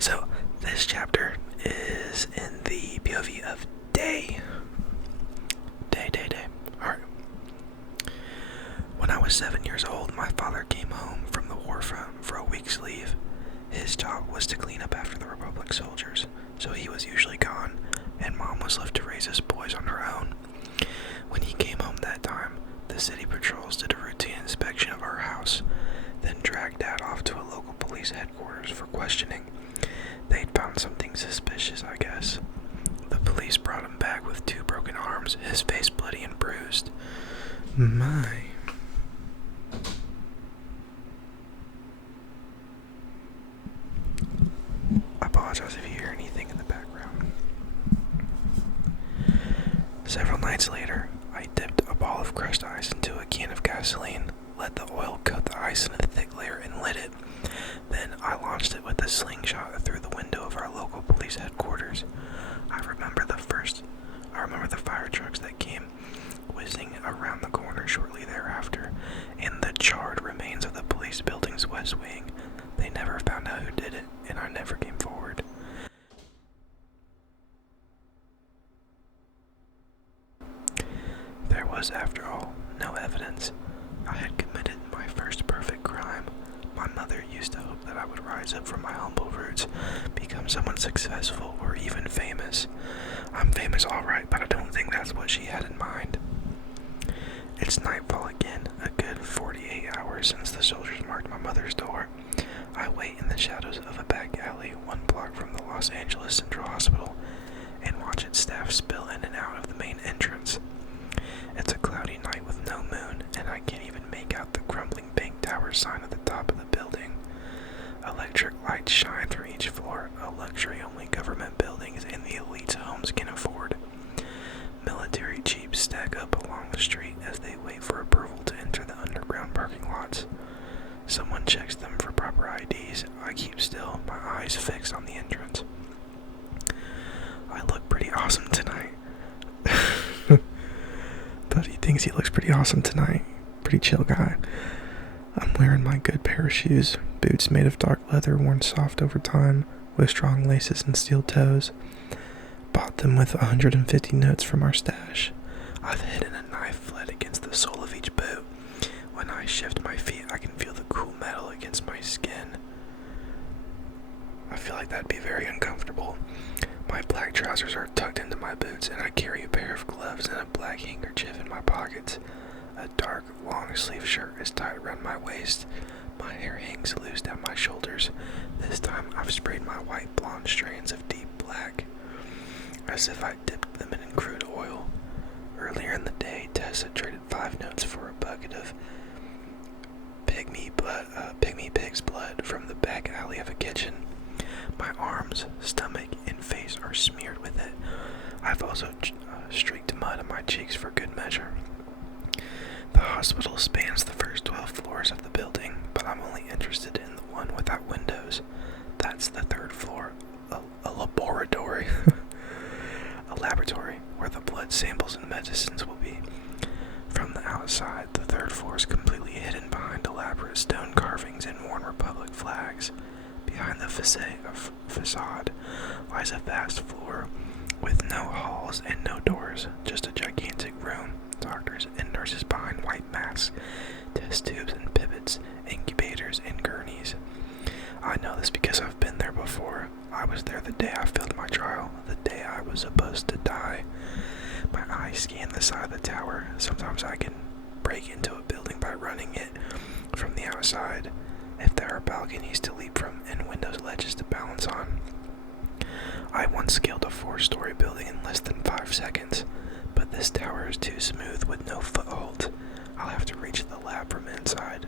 So, this chapter is in the POV of Day. Day. Alright. When I was 7 years old, my father came home from the war front for a week's leave. His job was to clean up after the Republic soldiers, so he was usually gone, and Mom was left to raise us boys on her own. When he came home that time, the city patrols did a routine inspection of our house, then dragged Dad off to a local police headquarters for questioning. They'd found something suspicious, I guess. The police brought him back with 2 broken arms, his face bloody and bruised. My. I apologize if you hear anything in the background. Several nights later, I dipped a ball of crushed ice into a can of gasoline, let the oil coat the ice in a thick layer, and lit it. Then I launched it with a slingshot through the window of our local police headquarters. I remember the fire trucks that came whizzing around the corner shortly thereafter, and the charred remains of the police building's west wing. They never found out who did it, and I never came forward. There was, after all, no evidence. I had committed my first perfect crime. My mother used to hope that I would rise up from my humble roots, become someone successful, or even famous. I'm famous alright, but I don't think that's what she had in mind. It's nightfall again, a good 48 hours since the soldiers marked my mother's door. I wait in the shadows of a back alley 1 block from the Los Angeles Central Hospital and watch its staff spill in and out of the main entrance. It's a cloudy night with no moon, and I can't even make out the crumbling bank tower sign at the top of the building. Electric lights shine through each floor, a luxury only government buildings and the elite's homes can afford. Military jeeps stack up along the street as they wait for approval to enter the underground parking lots. Someone checks them for proper IDs. I keep still, my eyes fixed on the entrance. I look pretty awesome tonight. But he thinks he looks pretty awesome tonight. Pretty chill guy. I'm wearing my good pair of shoes, boots made of dark leather worn soft over time, with strong laces and steel toes. Bought them with 150 notes from our stash. I've hidden a knife flat against the sole of each boot. When I shift my feet, I can feel the cool metal against my skin. I feel like that'd be very uncomfortable. My black trousers are tucked into my boots, and I carry a pair of gloves and a black handkerchief in my pockets. A dark, long-sleeve shirt is tied around my waist. My hair hangs loose down my shoulders. This time, I've sprayed my white blonde strands of deep black, as if I dipped them in crude oil. Earlier in the day, Tess had traded 5 notes for a bucket of pygmy pig's blood from the back alley of a kitchen. My arms, stomach, and face are smeared with it. I've also streaked mud on my cheeks for good measure. The hospital spans the first 12 floors of the building, but I'm only interested in the one without windows. That's the 3rd floor, a laboratory. A laboratory where the blood samples and medicines will be. From the outside, the 3rd floor is completely hidden behind elaborate stone carvings and worn Republic flags. Behind the facade lies a vast floor with no halls and no doors, just a gigantic room, doctors and nurses behind white masks, test tubes and pivots, incubators and gurneys. I know this because I've been there before. I was there the day I failed my trial, the day I was supposed to die. My eyes scan the side of the tower. Sometimes I can break into a building by running it from the outside, if there are balconies to leap from and windows ledges to balance on. I once scaled a 4-story building in less than 5 seconds, but this tower is too smooth with no foothold. I'll have to reach the lab from inside.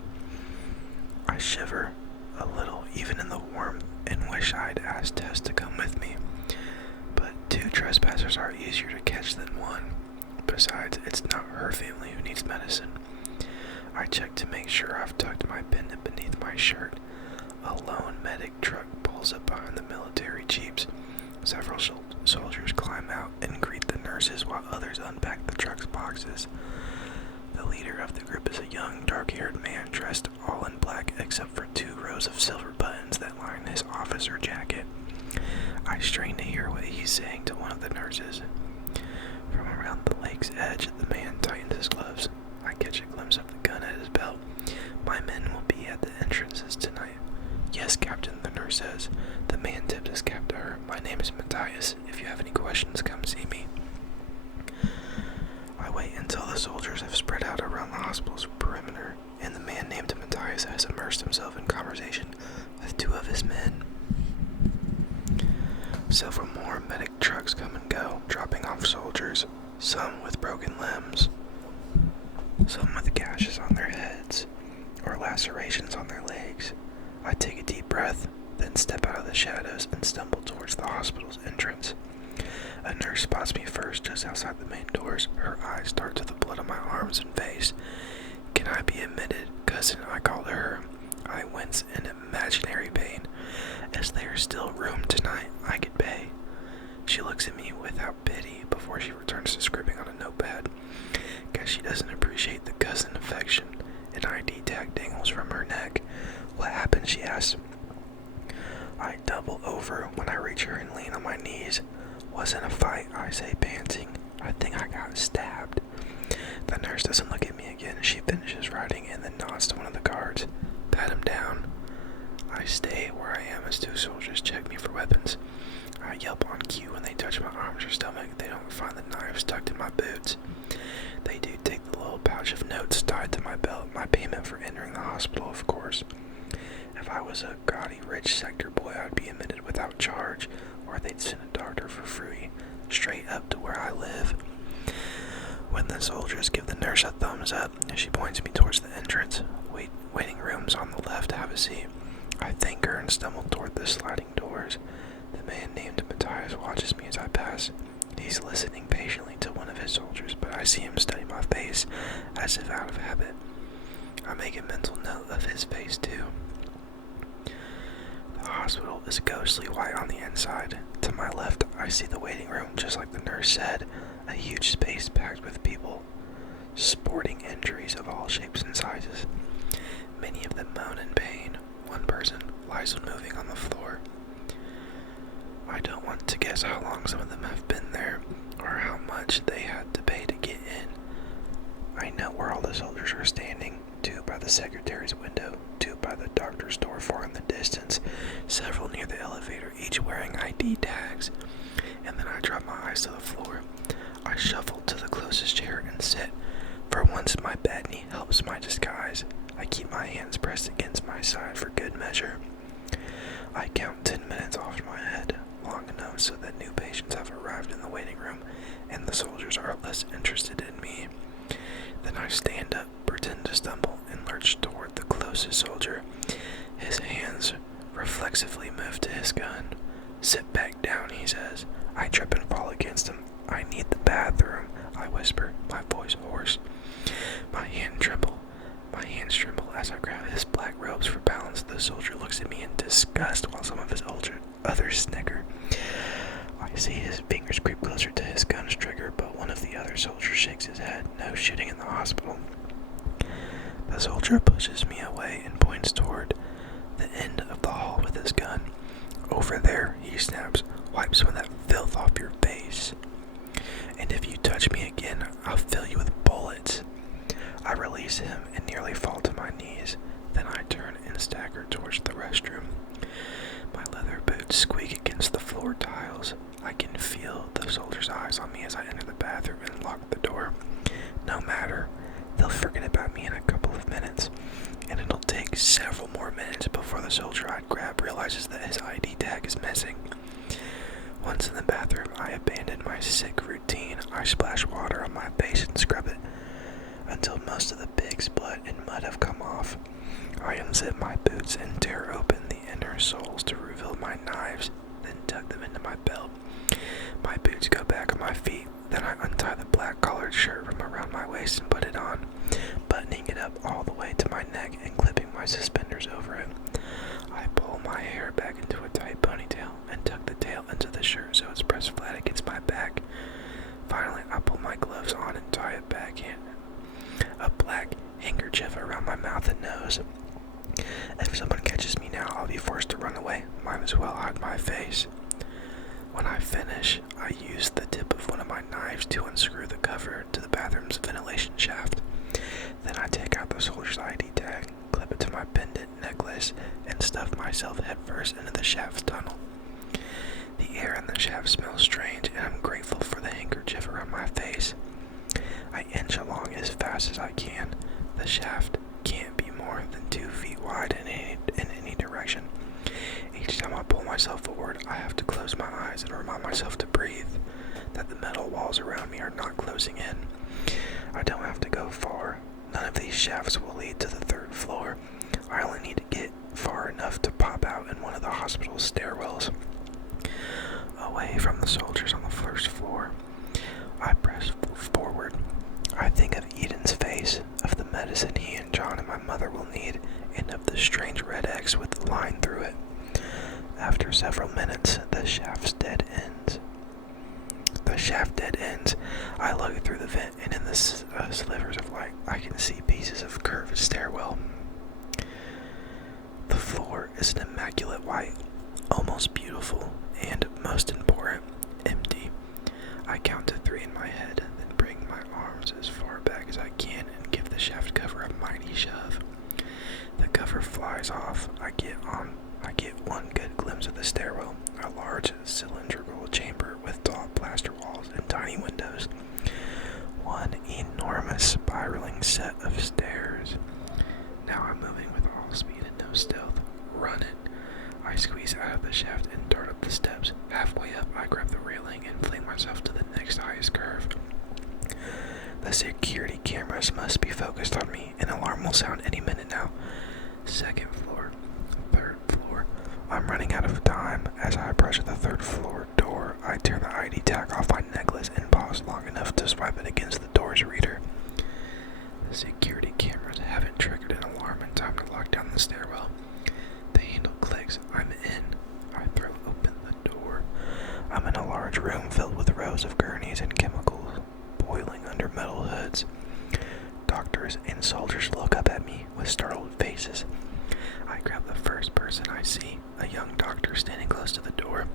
I shiver a little even in the warmth and wish I'd asked Tess to come with me. But 2 trespassers are easier to catch than 1. Besides, it's not her family who needs medicine. I check to make sure I've tucked my pendant beneath my shirt. A lone medic truck pulls up behind the military jeeps. Several soldiers climb out and greet the nurses while others unpack the truck's boxes. The leader of the group is a young, dark-haired man dressed all in black except for 2 rows of silver buttons that line his officer jacket. is Matthias. If you have any questions, come see me. I wait until the soldiers have spread out around the hospital's perimeter, and the man named Matthias has immersed himself in conversation with two of his men. Several more medic trucks come and go, dropping off soldiers, some with broken limbs, some with gashes on their heads, or lacerations on their legs. I take a deep breath, then step out of the shadows and stumble towards the hospital's entrance. A nurse spots me first just outside the main doors. Her eyes dart to the blood on my arms and face. "Can I be admitted, cousin?" I call to her. I wince in imaginary pain. As there is still room tonight, I could pay. She looks at me without pity before she returns to scribbling on a notepad. Guess she doesn't appreciate the cousin affection. An ID tag dangles from her neck. "What happened?" she asks. I double over when I reach her and lean on my knees. "Wasn't a fight," I say, panting. "I think I got stabbed." The nurse doesn't look at me again. She finishes writing and then nods to one of the guards. "Pat him down." I stay where I am as two soldiers check me for weapons. I yelp on cue when they touch my arms or stomach. They don't find the knives tucked in my boots. They do take the little pouch of notes tied to my belt, my payment for entering the hospital, of course. If I was a gaudy, rich sector boy, I'd be admitted without charge, or they'd send a doctor for free, straight up to where I live. When the soldiers give the nurse a thumbs up, she points me towards the entrance. Waiting rooms on the left, have a seat. I thank her and stumble toward the sliding doors. The man named Matthias watches me as I pass. He's listening patiently to one of his soldiers, but I see him study my face, as if out of habit. I make a mental note of his face, too. The hospital is ghostly white on the inside. To my left, I see the waiting room, just like the nurse said, a huge space packed with people, sporting injuries of all shapes and sizes. Many of them moan in pain. One person lies unmoving on the floor. I don't want to guess how long some of them have been there, or how much they had to pay to get in. I know where all the soldiers are standing, two by the secretary's window, two by the doctor's door, four in the distance, several near the elevator, each wearing ID tags. And then I drop my eyes to the floor. I shuffle to the closest chair and sit. For once, my bad knee helps my disguise. I keep my hands pressed against my side for good measure. I count 10 minutes off my head, long enough so that new patients have arrived in the waiting room, and the soldiers are less interested in me. Then I stand up, pretend to stumble, and lurch toward the closest soldier. His hands reflexively move to his gun. "Sit back down," he says. I trip and fall against him. "I need the bathroom," I whisper, my voice hoarse. My hands tremble as I grab his black robes for balance. The soldier looks at me in disgust while some of his others snicker. I see his fingers creep closer to his gun's trigger, but one of the other soldiers shakes his head. "No shooting in the hospital." The soldier pushes me away and points toward the end of the hall with his gun. "Over there," he snaps. "Wipe some of that filth off your face. And if you touch me again, I'll fill you with bullets." I release him and nearly fall to my knees. Then I turn and stagger towards the restroom. My leather boots squeak against the floor tiles. I can feel the soldier's eyes on me as I enter the bathroom and lock the door. No matter, they'll forget about me in a couple of minutes, and it'll take several more minutes before the soldier I'd grab realizes that his ID tag is missing. Once in the bathroom, I abandon my sick routine. I splash water on my face and scrub it until most of the pig's blood and mud have come off. I unzip my boots and tear open the inner soles to reveal my knives, then tuck them into my belt. My boots go back on my feet, then I untie the black collared shirt from around my waist and put it on, buttoning it up all the way to my neck and clipping my suspenders over it. I pull my hair back into a tight ponytail and tuck the tail into the shirt so it's pressed flat against my back. Finally, I pull my gloves on and tie a black handkerchief around my mouth and nose. If someone catches me now, I'll be forced to run away. Might as well hide my face. When I finish, I use the tip of one of my knives to unscrew the cover to the bathroom's ventilation shaft. Then I take out the soldier's ID tag, clip it to my pendant necklace, and stuff myself headfirst into the shaft's tunnel. The air in the eyes and remind myself to breathe, that the metal walls around me are not closing in. I don't have to go far. None of these shafts will lead to the 3rd floor. I only need to get far enough to pop out in one of the hospital's stairwells, away from the soldiers on the 1st floor. I press forward. I think of Eden's face, of the medicine he and John and my mother will need, and of the strange red X with the line through it. After several minutes, the shaft dead ends. I look through the vent, and in the slivers of light, I can see pieces of curved stairwell. The floor is an immaculate white, almost beautiful, and, most important, empty. I count to 3 in my head, then bring my arms as far back as I can and give the shaft cover a mighty shove. The cover flies off. I get one good glimpse of the stairwell, a large cylindrical chamber with tall plaster walls and tiny windows. One enormous spiraling set of stairs. Now I'm moving with all speed and no stealth. Run it. I squeeze out of the shaft and dart up the steps. Halfway up, I grab the railing and fling myself to the next highest curve. The security cameras must be focused on me. An alarm will sound any minute now. 2nd floor, 3rd floor. I'm running out of time. As I approach the 3rd floor door, I tear the ID tag off my necklace and pause long enough to swipe it against the door's reader. The security cameras haven't triggered an alarm in time to lock down the stairwell. The handle clicks. I'm in. I throw open the door. I'm in a large room filled with rows of gurneys and chemicals boiling under metal hoods. Doctors and soldiers look up at me with startled faces. I grab the first person I see, a young doctor standing close to the door.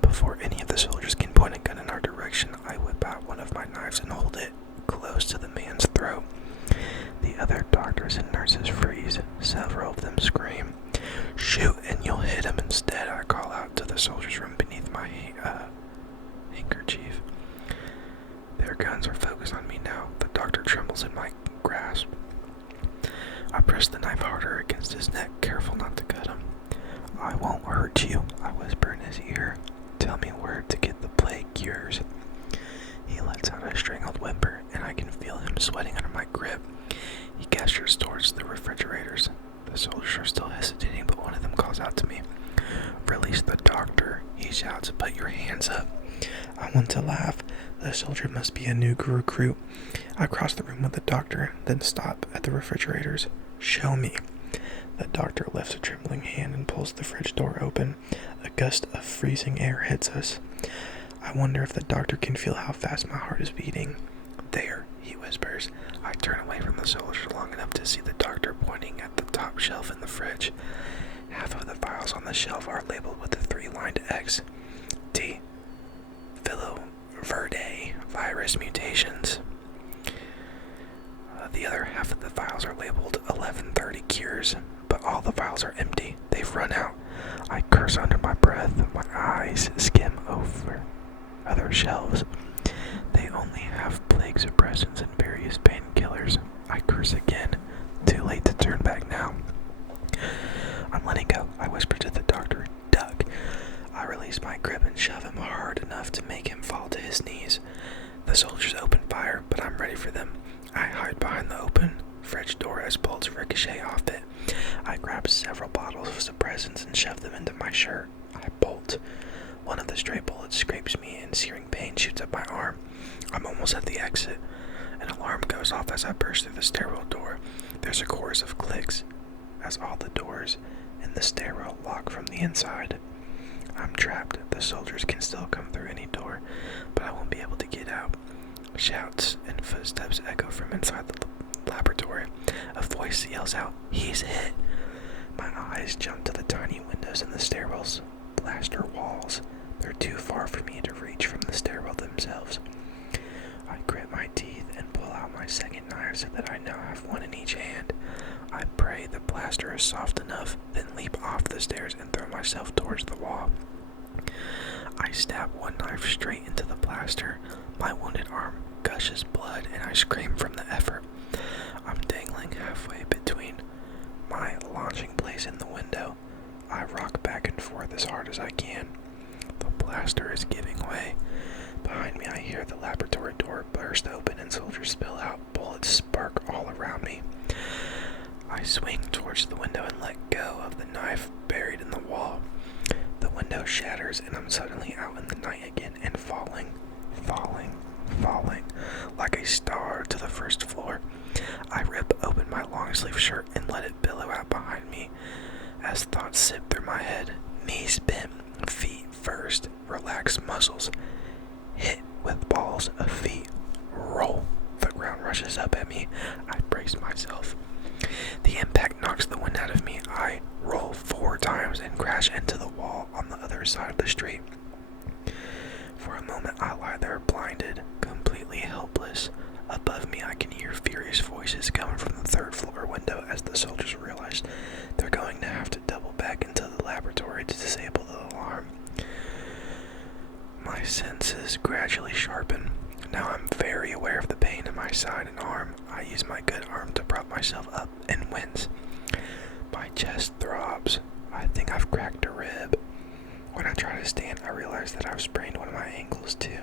Before any of the soldiers can point a gun in our direction, I whip out one of my knives and hold it close to the man's throat. The other doctors and nurses freeze. Several of them scream, "Shoot and you'll hit him instead," I call out to the soldiers' room beneath my handkerchief. Their guns are focused on me now. The doctor trembles in my grasp. I press the knife harder against his neck, careful not to cut him. "I won't hurt you," I whisper in his ear. "Tell me where to get the plague cures." He lets out a strangled whimper, and I can feel him sweating under my grip. He gestures towards the refrigerators. The soldiers are still hesitating, but one of them calls out to me. "Release the doctor," he shouts. "Put your hands up." I want to laugh. The soldier must be a new recruit. I cross the room with the doctor, then stop at the refrigerators. "Show me." The doctor lifts a trembling hand and pulls the fridge door open. A gust of freezing air hits us. I wonder if the doctor can feel how fast my heart is beating. "There," he whispers. I turn away from the soldier long enough to see the doctor pointing at the top shelf in the fridge. Half of the files on the shelf are labeled with a 3-lined X. T. Filoverdae virus mutations. The other half of the files are labeled 1130 cures, but all the files are empty. They've run out. I curse under my breath. My eyes skim over other shelves. They only have plague suppressants and various painkillers. I curse again. Too late to turn back now. I'm letting go. I whisper to the doctor, "Duck." I release my grip and shove him hard enough to make him fall to his knees. The soldiers open fire, but I'm ready for them. I hide behind the open fridge door as bullets ricochet off it. I grab several bottles of suppressants and shove them into my shirt. I bolt. One of the stray bullets scrapes me and searing pain shoots up my arm. I'm almost at the exit. An alarm goes off as I burst through the stairwell door. There's a chorus of clicks as all the doors in the stairwell lock from the inside. I'm trapped. The soldiers can still come through any door, but I won't be able to get out. Shouts and footsteps echo from inside the laboratory. A voice yells out, "He's hit!" My eyes jump to the tiny windows in the stairwell's plaster walls. They're too far for me to reach from the stairwell themselves. I grit my teeth and pull out my second knife so that I now have one in each hand. I pray the plaster is soft enough, then leap off the stairs and throw myself towards the wall. I stab one knife straight into the plaster. My wounded arm gushes blood and I scream from the effort. I'm dangling halfway between my launching place and the window. I rock back and forth as hard as I can. The disaster is giving way. Behind me, I hear the laboratory door burst open and soldiers spill out. Bullets spark all around me. I swing towards the window and let go of the knife buried in the wall. The window shatters and I'm suddenly out in the night again and falling, like a star to the first floor. I rip open my long-sleeve shirt and let it billow out behind me as thoughts sip through my head. Knees bent, feet first, relaxed muscles hit with balls of feet. Roll. The ground rushes up at me. I brace myself. The impact knocks the wind out of me. I roll 4 times and crash into the wall on the other side of the street. For a moment, I lie there blinded, completely helpless. Above me, I can hear furious voices coming from the 3rd floor window as the soldiers realize they're going to have to double back into the laboratory to disable the alarm. My senses gradually sharpen. Now I'm very aware of the pain in my side and arm. I use my good arm to prop myself up and wince. My chest throbs. I think I've cracked a rib. When I try to stand, I realize that I've sprained one of my ankles too.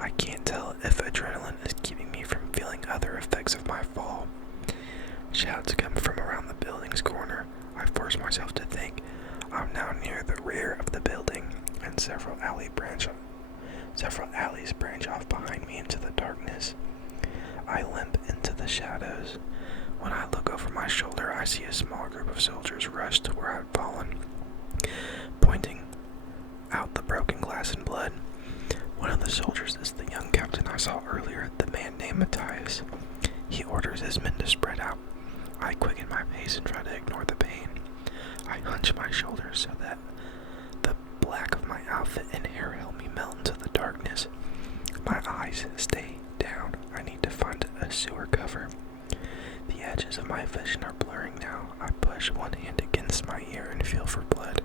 I can't tell if adrenaline is keeping me from feeling other effects of my fall. Shouts come from around the building's corner. I force myself to think. I'm now near the rear of the building, and several alleys branch off behind me into the darkness. I limp into the shadows. When I look over my shoulder, I see a small group of soldiers rush to where I'd fallen, pointing out the broken glass and blood. One of the soldiers is the young captain I saw earlier, the man named Matthias. He orders his men to spread out. I quicken my pace and try to ignore the pain. I hunch my shoulders so that the black of my outfit and hair help me melt into the darkness. My eyes stay down. I need to find a sewer cover. The edges of my vision are blurring now. I push one hand against my ear and feel for blood.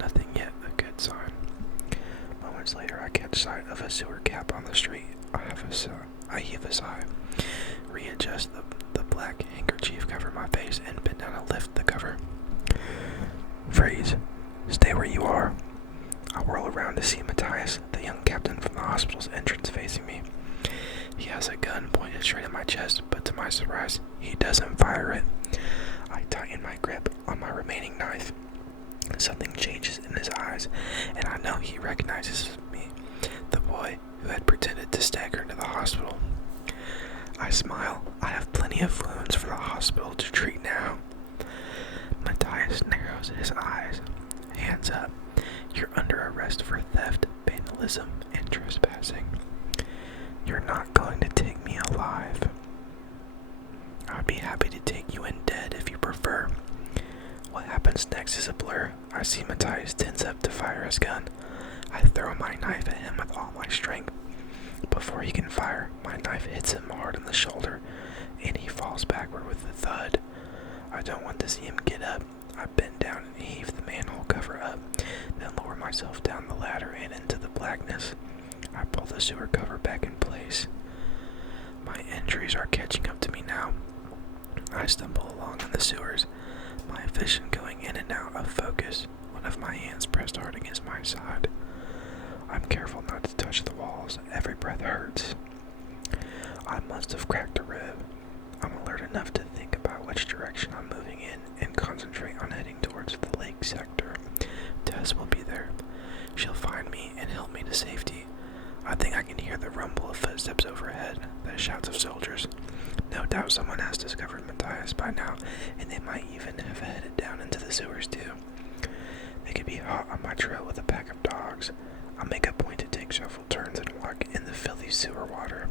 Nothing yet a good sign. Moments later, I catch sight of a sewer cap on the street. I heave a sigh, readjust the black handkerchief cover my face, and bend down to lift the cover. Freeze. Stay where you are. I whirl around to see Matthias, the young captain from the hospital's entrance, facing me. He has a gun pointed straight at my chest, but to my surprise, he doesn't fire it. I tighten my grip on my remaining knife. Something changes in his eyes, and I know he recognizes me, the boy who had pretended to stagger into the hospital. I smile. I have plenty of wounds for the hospital to treat now. Matthias narrows his eyes. Hands up. You're under arrest for theft, vandalism, and trespassing. You're not going to take me alive. I'd be happy to take you in dead if you prefer. What happens next is a blur. I see Matthias tense up to fire his gun. I throw my knife at him with all my strength. Before he can fire, my knife hits him hard in the shoulder, and he falls backward with a thud. I don't want to see him get up. I bend down and heave the manhole cover up, then lower myself down the ladder and into the blackness. I pull the sewer cover back in place. My injuries are catching up to me now. I stumble along in the sewers, my vision going in and out of focus, one of my hands pressed hard against my side. I'm careful not to touch the walls. Every breath hurts. I must have cracked a rib. I'm alert enough to think about which direction I'm moving in and concentrate on heading towards the lake sector. Tess will be there. She'll find me and help me to safety. I think I can hear the rumble of footsteps overhead, the shouts of soldiers. No doubt someone has discovered Matthias by now, and they might even have headed down into the sewers too. They could be hot on my trail with a pack of dogs. I'll make a point to take several turns and walk in the filthy sewer water.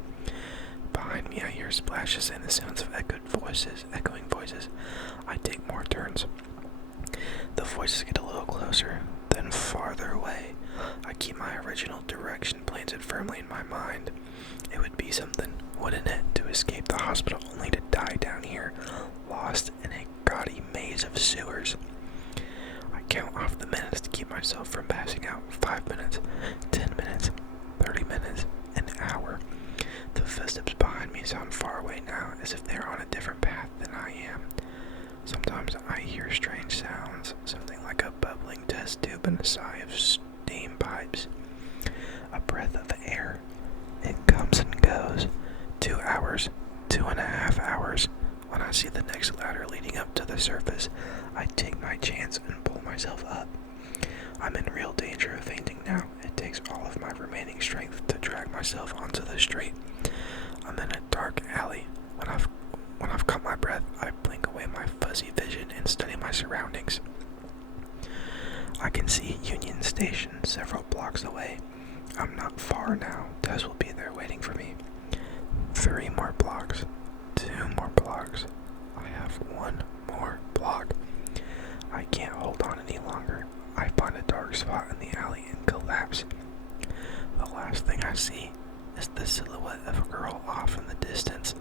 Behind me I hear splashes and the sounds of echoing voices. I take more turns. The voices get a little closer, then farther away. I keep my original direction planted firmly in my mind. It would be something, wouldn't it, to escape the hospital only to die down here, lost in a gaudy maze of sewers. I count off the minutes to keep myself from passing out. 5 minutes, 10 minutes, 30 minutes, an hour. The footsteps behind me sound far away now, as if they are on a different path than I am. Sometimes I hear strange sounds, something like a bubbling test tube and a sigh of steam pipes. breath of air. It comes and goes. 2 hours, 2.5 hours. When I see the next ladder leading up to the surface, I take my chance and pull myself up. I'm in real danger of fainting now. It takes all of my remaining strength to drag myself onto the street. I'm in a dark alley. When I've caught my breath, I blink away my fuzzy vision and study my surroundings. I can see Union Station several blocks away. I'm not far now. Tess will be there waiting for me. 3 more blocks. 2 more blocks. I have 1 more block. I can't hold on any longer. I find a dark spot in the alley and collapse. The last thing I see is the silhouette of a girl off in the distance.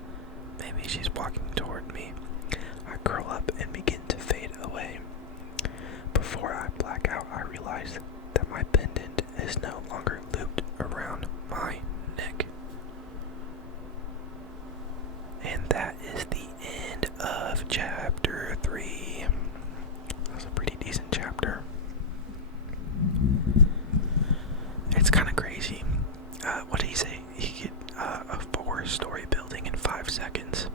Maybe she's walking toward me. I curl up and begin to fade away. Before I black out, I realize that my pendant is no longer looped around my neck. And that is the end of chapter 3. That was a pretty decent chapter. It's kind of crazy. What did he say? He could a 4-story building in 5 seconds.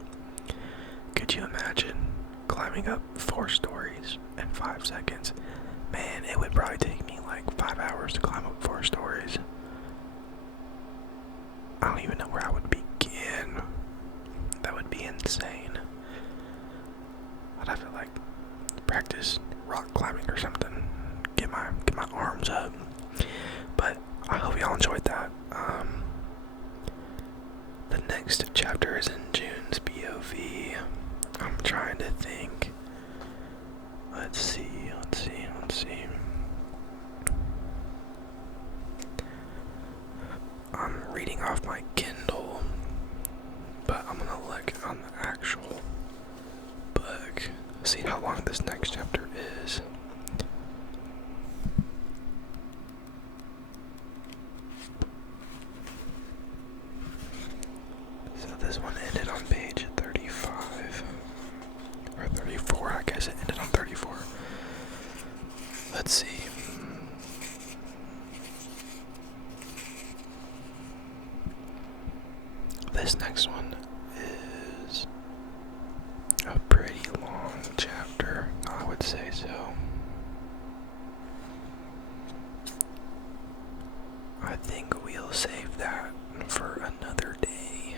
Could you imagine climbing up 4 stories in 5 seconds? Man, it would probably take me like 5 hours to climb up 4 stories. I don't even know where I would begin. That would be insane. I'd have to like practice rock climbing or something. Get my arms up. But I hope y'all enjoyed that. The next chapter is in June's POV. I'm trying to think. Let's see. I'm reading off my Kindle, but I'm gonna look on the actual book, see how long this next chapter is. So this one ended on page 35, or 34, I guess it ended on 34. Let's see. This next one is a pretty long chapter, I would say so. I think we'll save that for another day.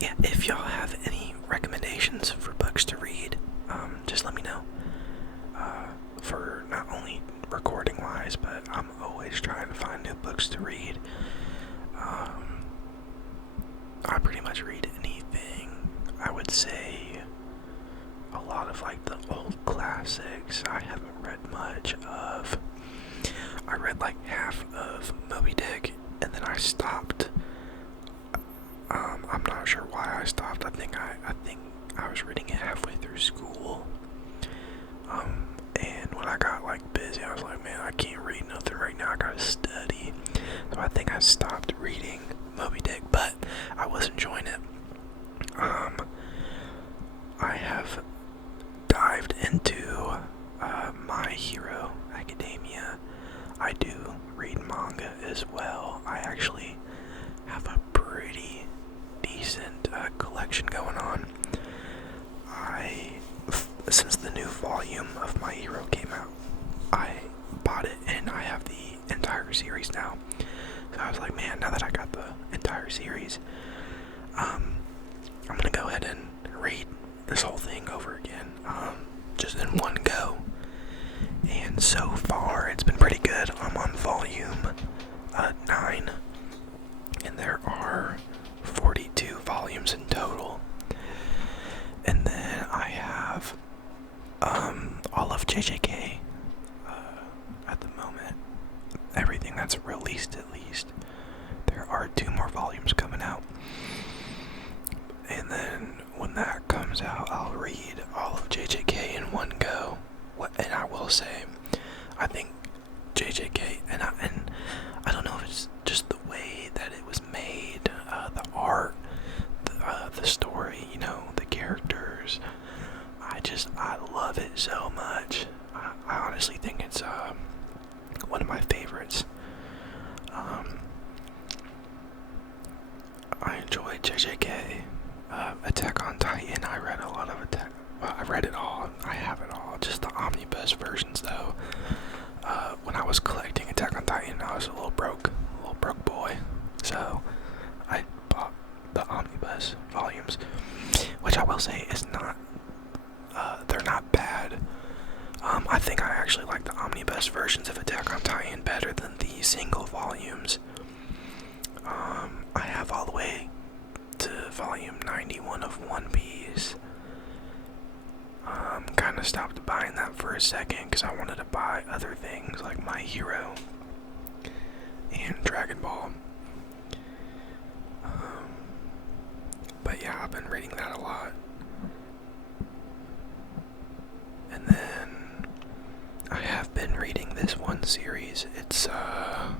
Yeah, if y'all have any recommendations for books to read, just let me know. For not only recording wise, but I'm always trying to find new books to read. I pretty much read anything. I would say a lot of like the old classics I haven't read much of. I read like half of Moby Dick and then I stopped. I'm not sure why I stopped. I think I was reading it halfway through school. And when I got like busy, I was like, man, I can't read nothing right now. I gotta study. So I think I stopped reading Moby Dick, but I was enjoying it. I have dived into My Hero Academia. I do read manga as well. I actually have a pretty decent collection going on. Since the new volume of My Hero came out, I bought it and I have the entire series now. So I was like, man, now that I got the entire series, I'm gonna go ahead and read this whole thing over again, just in one go. And so far, it's been pretty good. I'm on volume 9, and there are 42 volumes in total. And then I have all of JJK at the moment. Everything that's released, at least. There are 2 more volumes coming out. And then when that comes out, I'll read all of JJK in one go. And I will say, I think JJK, and a second because I wanted to buy other things like My Hero and Dragon Ball. But yeah, I've been reading that a lot. And then I have been reading this one series. It's oh,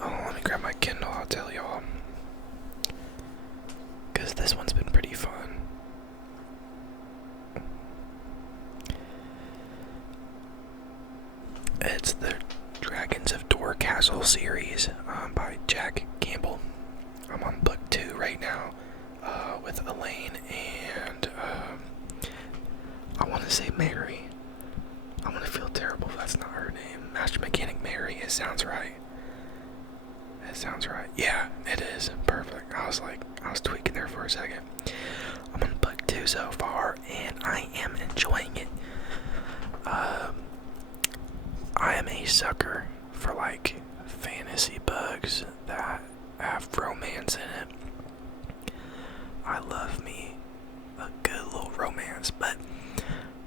let me grab my Kindle, I'll tell y'all. Because this one's been pretty fun. It's the Dragons of Dor Castle series by Jack Campbell. I'm on book 2 right now with Elaine and I want to say Mary. I'm gonna feel terrible if that's not her name. Master Mechanic Mary, it sounds right. It sounds right. Yeah, it is. Perfect. I was tweaking there for a second. I'm on book 2 so far, and I am enjoying it. I am a sucker for like fantasy books that have romance in it. I love me a good little romance, but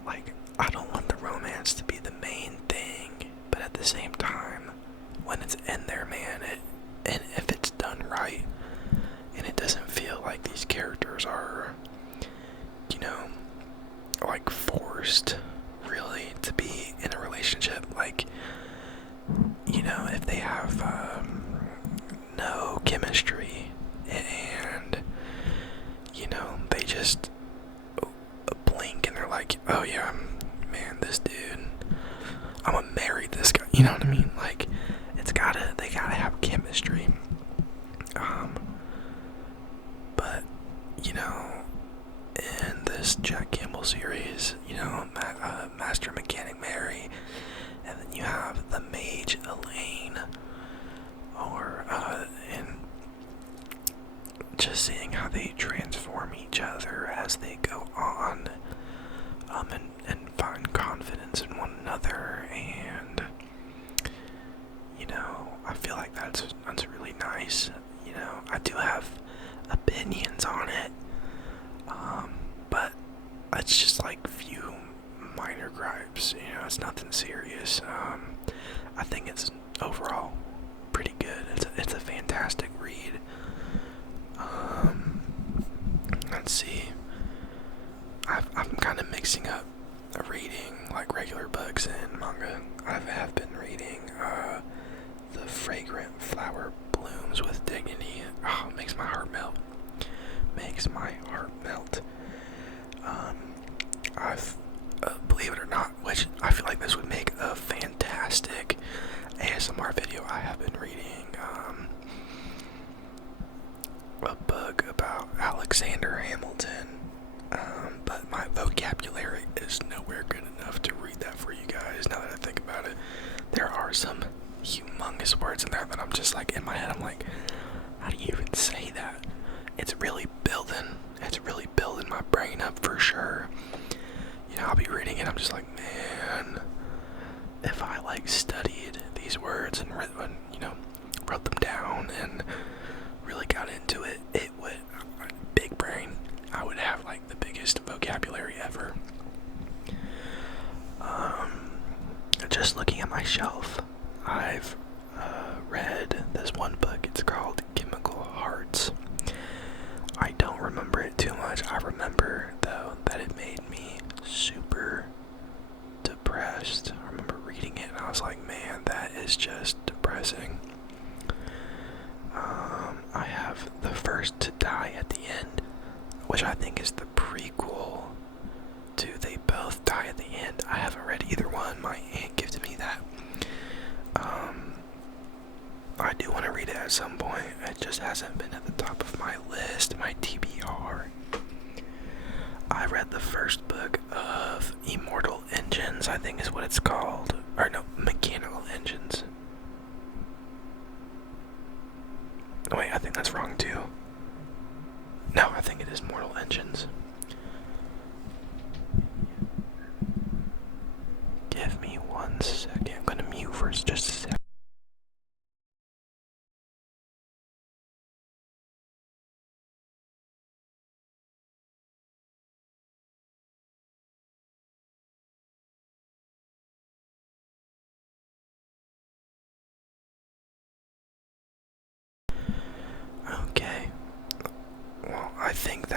like I don't want the romance to be the main thing, but at the same time, when it's in there, man, and if it's done right, and it doesn't feel like these characters are, you know, like forced really to be in a relationship, like, you know, if they have no chemistry and, you know, they just blink and they're like, oh yeah, man, this dude, I'm gonna marry this guy, you know what I mean? Like, they gotta have chemistry. But, you know, in this Jack Campbell series, you know, Master Mechanic Mary, and then you have the mage Elaine, or, and just seeing how they transform each other as they go on, and find confidence in one another, and, you know, I feel like that's really nice. You know, I do have opinions on it, but it's just like few minor gripes, you know, it's nothing serious. I think it's overall pretty good. It's a fantastic read. Let's see. I'm kind of mixing up reading like regular books and manga. I have been reading The Fragrant Flower Blooms with Dignity. Oh, it makes my heart melt. Makes my heart melt. I've believe it or not, which I feel like this would make a fantastic ASMR video. I have been reading a book about Alexander Hamilton, but my vocabulary is nowhere good enough to read that for you guys. Now that I think about it, there are some humongous words in there that I'm just like, in my head, I'm like, how do you even say that? It's really building my brain up for sure. You know, I'll be reading it, I'm just like, man, if I like studied these words and you know, wrote them down and really got into it, it would, big brain, I would have like the biggest vocabulary ever. Just looking at my shelf, I've read this one book. It's called Chemical Hearts. I don't remember it too much. I remember though that it made me super depressed. I remember reading it and I was like, man, that is just depressing. I have The First to Die at the End, which I think is the prequel to They Both Die at the End. I haven't read either one. My aunt gifted me that. I do want to read it at some point. It just hasn't been at the top of my list, my TBR. I read the first book of Immortal Engines, I think is what it's called. Or no, Mechanical Engines. Wait, I think that's wrong too. No, I think it is Mortal Engines. Give me 1 second. I'm gonna mute for just a second.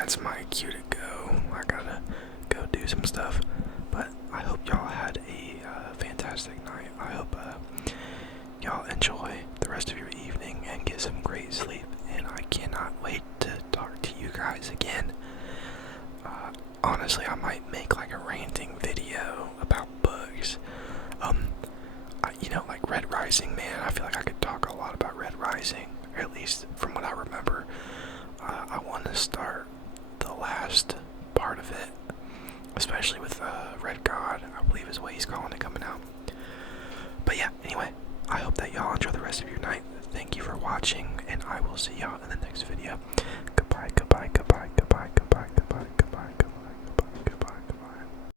that's my cue to go. I gotta go do some stuff. But I hope y'all had a fantastic night. I hope y'all enjoy the rest of your evening and get some great sleep. And I cannot wait to talk to you guys again. Honestly, I might make like a ranting video about books. Like Red Rising, man. I feel like I could talk a lot about Red Rising, or at least from what I remember. I want to start the last part of it, especially with Red God, I believe is what he's calling it, coming out. But yeah, anyway, I hope that y'all enjoy the rest of your night. Thank you for watching, and I will see y'all in the next video.